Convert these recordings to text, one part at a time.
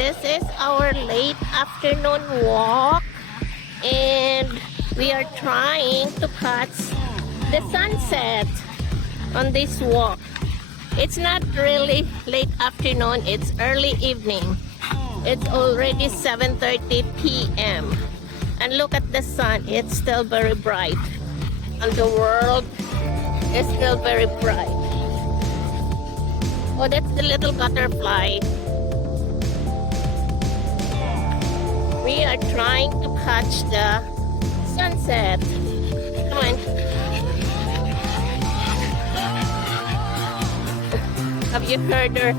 This is our late afternoon walk, and we are trying to catch the sunset on this walk. It's not really late afternoon, it's early evening. It's already 7:30 p.m. And look at the sun, it's still very bright. And the world is still very bright. Oh, that's the little butterfly. We are trying to catch the sunset. Come on. Have you heard her?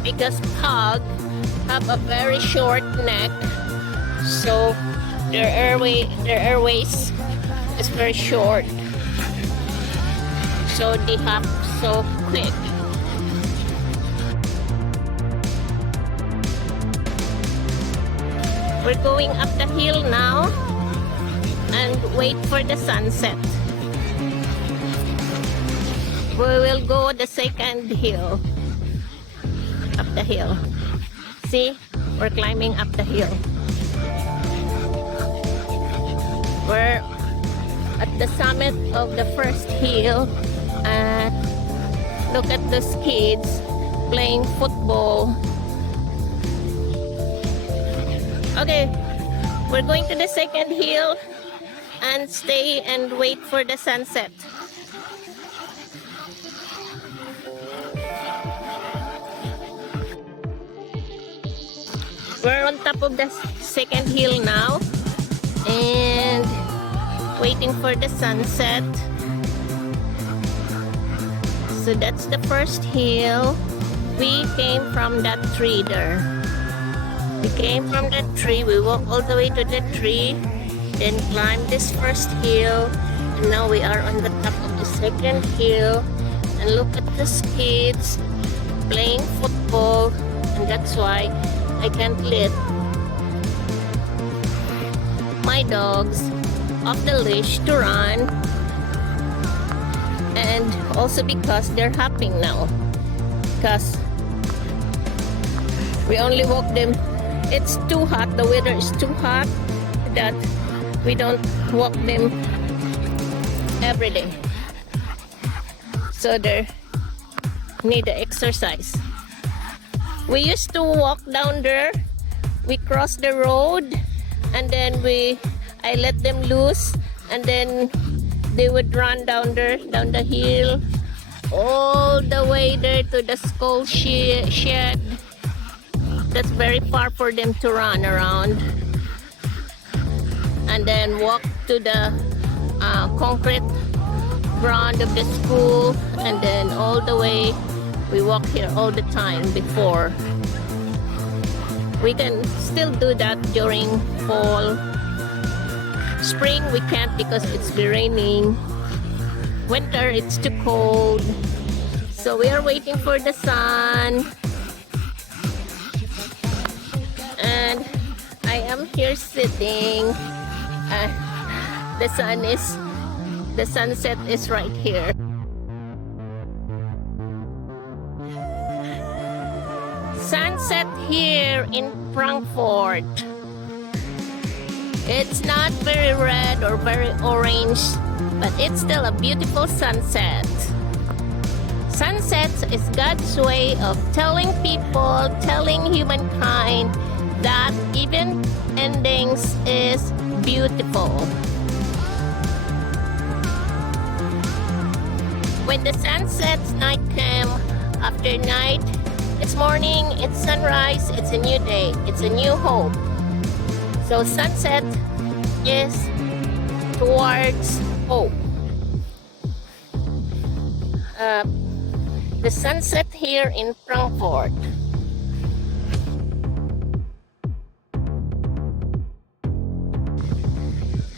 Because pug have a very short neck, so their airways is very short. So they hop so quick. We're going up the hill now and wait for the sunset. We will go the second hill. Up the hill. See? We're climbing up the hill. We're at the summit of the first hill and look at those kids playing football. Okay, we're going to the second hill and stay and wait for the sunset. We're on top of the second hill now and waiting for the sunset. So that's the first hill. We came from that tree there. We came from that tree, we walked all the way to the tree, then climbed this first hill, and now we are on the top of the second hill. And look at these kids playing football, and that's why I can't let my dogs off the leash to run, and also because they're hopping now, because we only walk them. It's too hot, the weather is too hot that we don't walk them every day. So they need the exercise. We used to walk down there. We cross the road and then I let them loose and then they would run down there, down the hill, all the way there to the school shed. That's very far for them to run around, and then walk to the concrete ground of the school, and then all the way we walk here all the time before. We can still do that during fall. Spring we can't because it's raining. Winter it's too cold. So we are waiting for the sun. And I am here sitting. The sunset is right here. Sunset here in Frankfort. It's not very red or very orange, but it's still a beautiful sunset. Sunsets is God's way of telling people, telling humankind that even endings is beautiful. When the sun sets, night comes. After night, it's morning, it's sunrise, it's a new day, it's a new hope. So sunset is towards hope. The sunset here in Frankfort.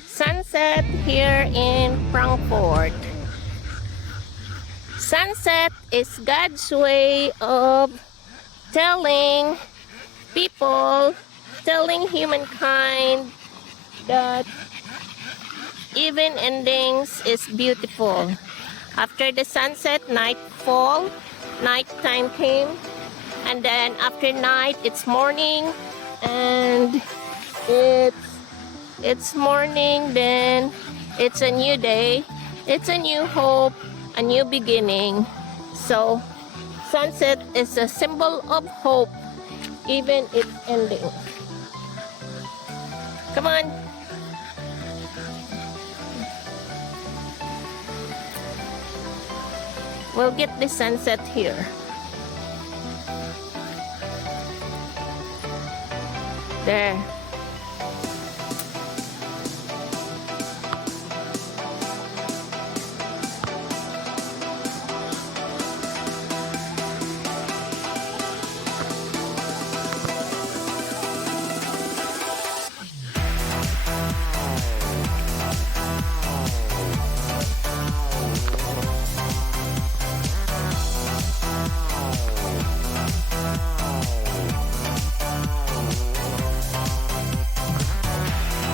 Sunset here in Frankfort. Sunset is God's way of telling people, telling humankind that even endings is beautiful. After the sunset, nightfall, nighttime came, And then after night, it's morning, and it's morning, then it's a new day, it's a new hope, a new beginning. So sunset is a symbol of hope, even it's ending. Come on. We'll get the sunset here. There.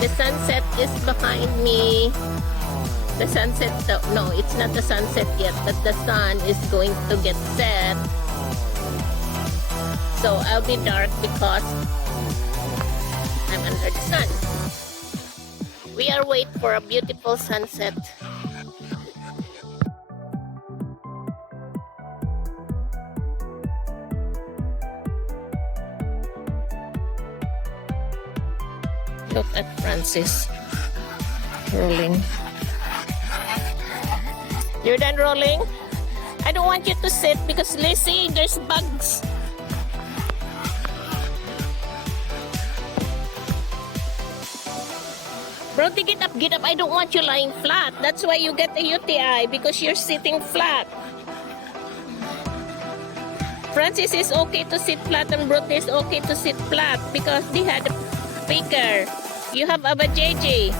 The sunset is behind me. The sunset, no, it's not the sunset yet, but the sun is going to get set. So I'll be dark because I'm under the sun. We are waiting for a beautiful sunset. Look at Francis rolling. You're done rolling? I don't want you to sit because Lizzie, there's bugs. Brody, get up, get up. I don't want you lying flat. That's why you get a UTI, because you're sitting flat. Francis is okay to sit flat and Brody is okay to sit flat because they had a speaker. You have a JJ.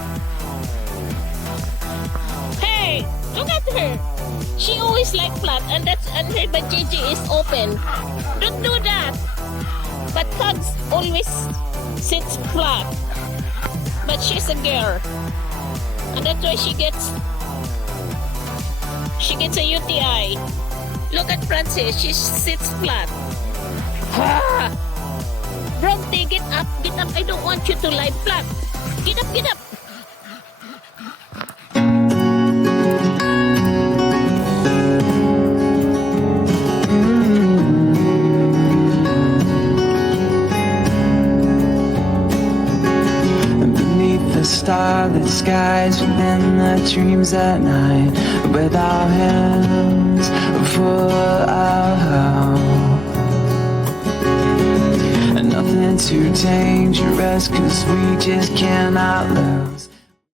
Hey, look at her. She always like flat, and her JJ is open. Don't do that. But Hugs always sits flat. But she's a girl, and that's why she gets a UTI. Look at Frances. She sits flat. Brody, get up, get up. I don't want you to lie flat. Get up, get up. Beneath the starlit skies, within the dreams at night, with our hands full of hope. Nothing too dangerous, 'cause we just cannot lose.